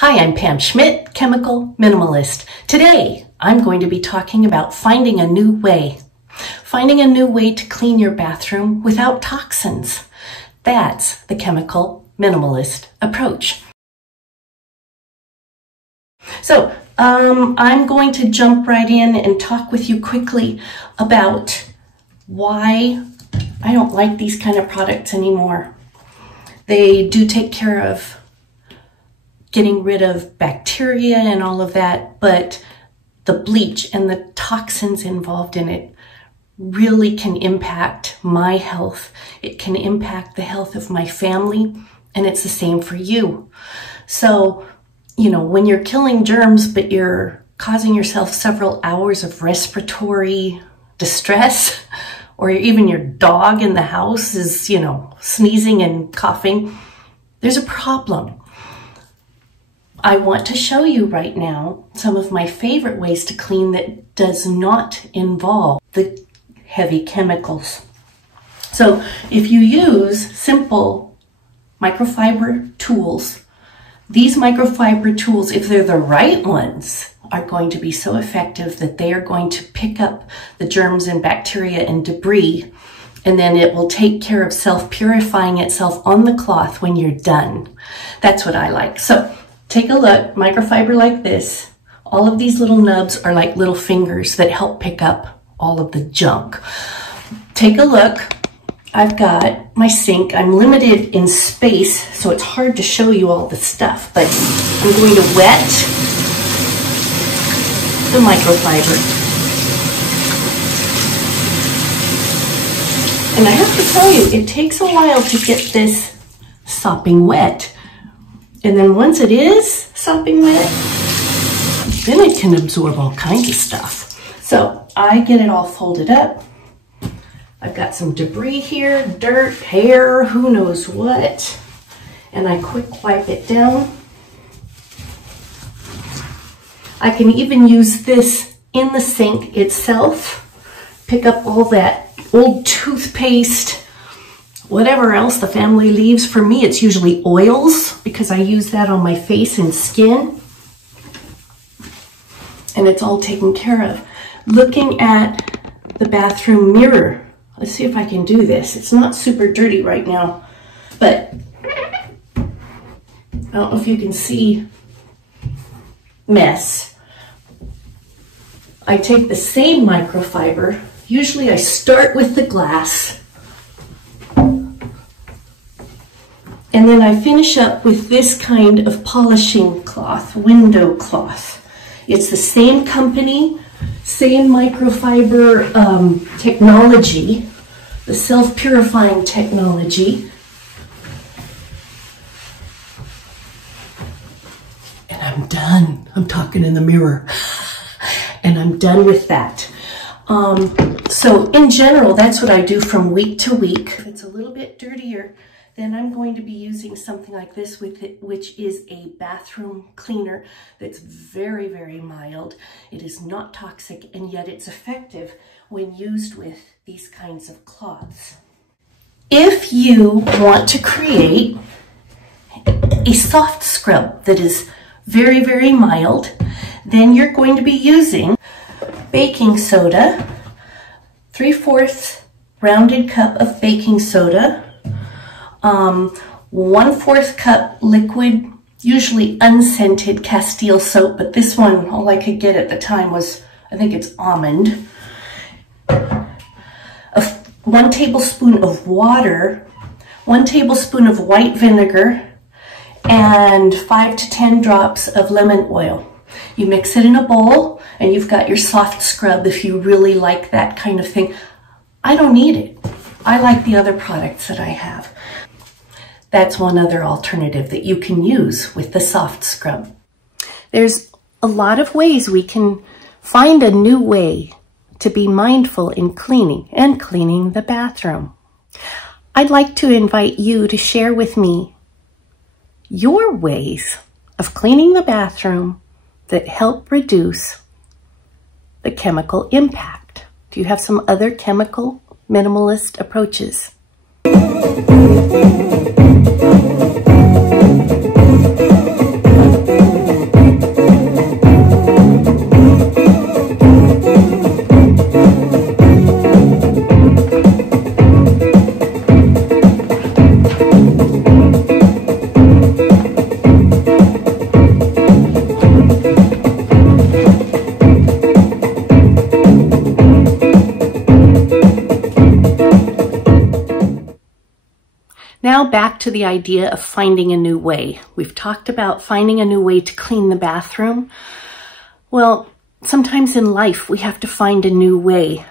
Hi, I'm Pam Schmidt, Chemical Minimalist. Today, I'm going to be talking about finding a new way. Finding a new way to clean your bathroom without toxins. That's the Chemical Minimalist approach. So, I'm going to jump right in and talk with you quickly about why I don't like these kind of products anymore. They do take care of getting rid of bacteria and all of that, but the bleach and the toxins involved in it really can impact my health. It can impact the health of my family, and it's the same for you. So, you know, when you're killing germs, but you're causing yourself several hours of respiratory distress, or even your dog in the house is, you know, sneezing and coughing, there's a problem. I want to show you right now some of my favorite ways to clean that does not involve the heavy chemicals. So if you use simple microfiber tools, these microfiber tools, if they're the right ones, are going to be so effective that they are going to pick up the germs and bacteria and debris, and then it will take care of self-purifying itself on the cloth when you're done. That's what I like. So take a look, microfiber like this. All of these little nubs are like little fingers that help pick up all of the junk. Take a look. I've got my sink. I'm limited in space, so it's hard to show you all the stuff, but I'm going to wet the microfiber. And I have to tell you, it takes a while to get this sopping wet. And then once it is sopping wet, then it can absorb all kinds of stuff. So I get it all folded up. I've got some debris here, dirt, hair, who knows what. And I quick wipe it down. I can even use this in the sink itself. Pick up all that old toothpaste, whatever else the family leaves. For me, it's usually oils because I use that on my face and skin. And it's all taken care of. Looking at the bathroom mirror. Let's see if I can do this. It's not super dirty right now, but I don't know if you can see mess. I take the same microfiber. Usually I start with the glass, and then I finish up with this kind of polishing cloth, window cloth. It's the same company, same microfiber technology, the self-purifying technology. And I'm done. I'm talking in the mirror. And I'm done with that. So in general, that's what I do from week to week. If it's a little bit dirtier, then I'm going to be using something like this with it, which is a bathroom cleaner that's very, very mild. It is not toxic, and yet it's effective when used with these kinds of cloths. If you want to create a soft scrub that is very, very mild, then you're going to be using baking soda, 3/4 rounded cup of baking soda, 1/4 cup liquid, usually unscented Castile soap, but this one, all I could get at the time was, I think it's almond. 1 tablespoon of water, 1 tablespoon of white vinegar, and 5 to 10 drops of lemon oil. You mix it in a bowl, and you've got your soft scrub if you really like that kind of thing. I don't need it. I like the other products that I have. That's one other alternative that you can use with the soft scrub. There's a lot of ways we can find a new way to be mindful in cleaning and cleaning the bathroom. I'd like to invite you to share with me your ways of cleaning the bathroom that help reduce the chemical impact. Do you have some other chemical minimalist approaches? back to the idea of finding a new way. We've talked about finding a new way to clean the bathroom. Well, sometimes in life we have to find a new way.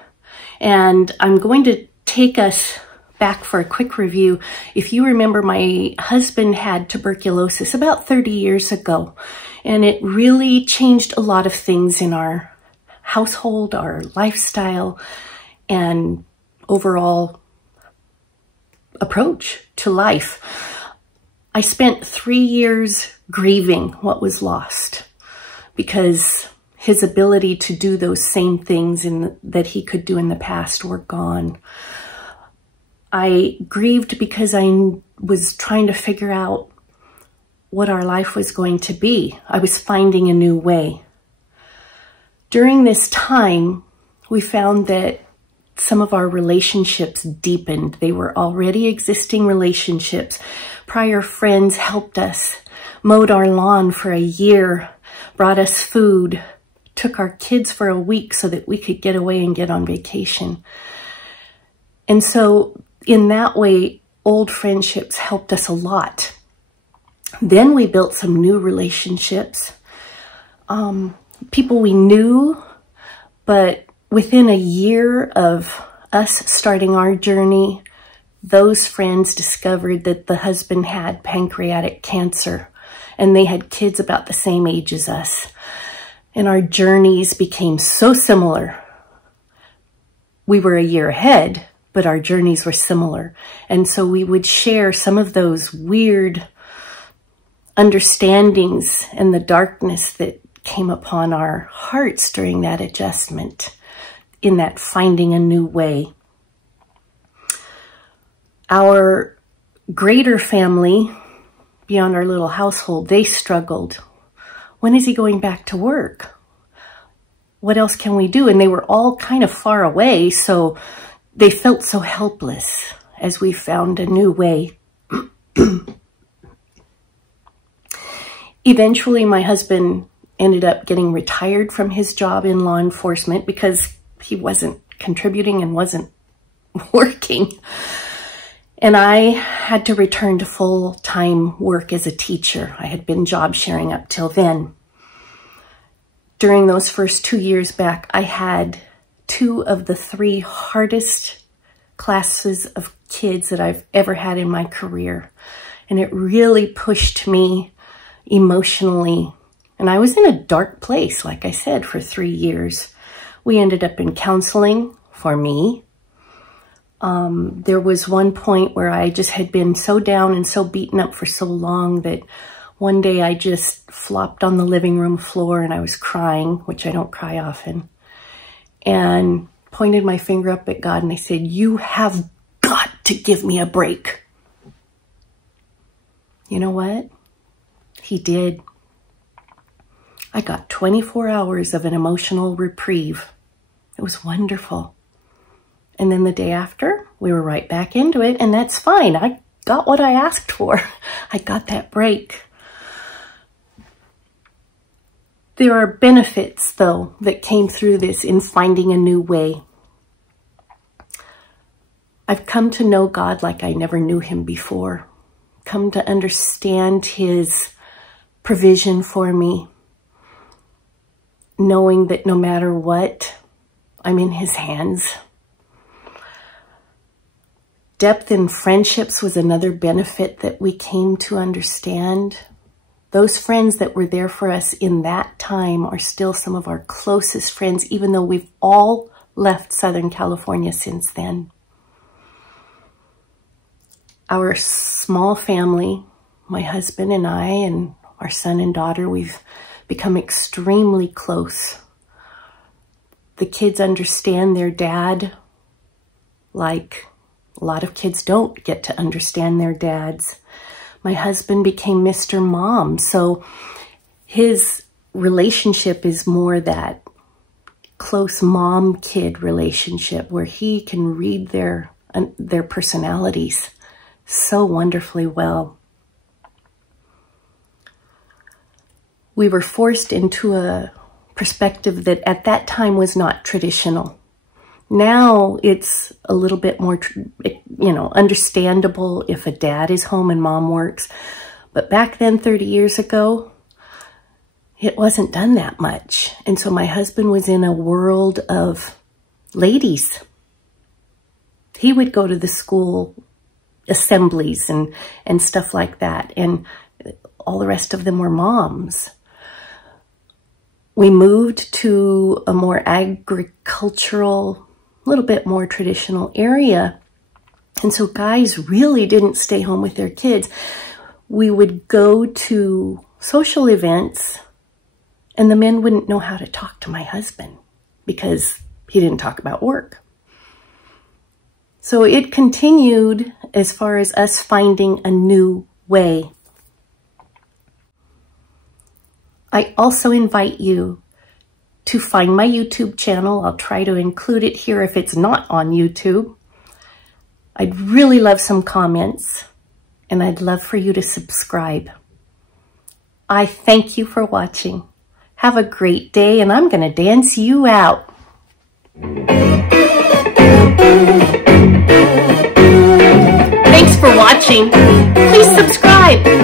And I'm going to take us back for a quick review. If you remember, my husband had tuberculosis about 30 years ago, and it really changed a lot of things in our household, our lifestyle, and overall approach to life. I spent 3 years grieving what was lost because his ability to do those same things that he could do in the past were gone. I grieved because I was trying to figure out what our life was going to be. I was finding a new way. During this time, we found that some of our relationships deepened. They were already existing relationships. Prior friends helped us, mowed our lawn for a year, brought us food, took our kids for a week so that we could get away and get on vacation. And so in that way, old friendships helped us a lot. Then we built some new relationships. People we knew, but within a year of us starting our journey, those friends discovered that the husband had pancreatic cancer, and they had kids about the same age as us. And our journeys became so similar. We were a year ahead, but our journeys were similar. And so we would share some of those weird understandings and the darkness that came upon our hearts during that adjustment, in that finding a new way. Our greater family, beyond our little household, they struggled. When is he going back to work? What else can we do? And they were all kind of far away, so they felt so helpless as we found a new way. Eventually, my husband ended up getting retired from his job in law enforcement because he wasn't contributing and wasn't working. And I had to return to full-time work as a teacher. I had been job sharing up till then. During those first 2 years back, I had 2 of the 3 hardest classes of kids that I've ever had in my career. And it really pushed me emotionally. And I was in a dark place, like I said, for 3 years. We ended up in counseling for me. There was one point where I just had been so down and so beaten up for so long that one day I just flopped on the living room floor and I was crying, which I don't cry often, and pointed my finger up at God and I said, "You have got to give me a break." You know what? He did. I got 24 hours of an emotional reprieve. It was wonderful. And then the day after, we were right back into it, and that's fine. I got what I asked for. I got that break. There are benefits, though, that came through this in finding a new way. I've come to know God like I never knew him before. Come to understand his provision for me, knowing that no matter what, I'm in his hands. Depth in friendships was another benefit that we came to understand. Those friends that were there for us in that time are still some of our closest friends, even though we've all left Southern California since then. Our small family, my husband and I and our son and daughter, we've become extremely close. The kids understand their dad like a lot of kids don't get to understand their dads. My husband became Mr. Mom, so his relationship is more that close mom-kid relationship where he can read their personalities so wonderfully well. We were forced into a perspective that at that time was not traditional. Now it's a little bit more, you know, understandable if a dad is home and mom works. But back then, 30 years ago, it wasn't done that much. And so my husband was in a world of ladies. He would go to the school assemblies and stuff like that. And all the rest of them were moms. We moved to a more agricultural, a little bit more traditional area. And so guys really didn't stay home with their kids. We would go to social events and the men wouldn't know how to talk to my husband because he didn't talk about work. So it continued as far as us finding a new way. I also invite you to find my YouTube channel. I'll try to include it here if it's not on YouTube. I'd really love some comments, and I'd love for you to subscribe. I thank you for watching. Have a great day, and I'm going to dance you out. Thanks for watching. Please subscribe.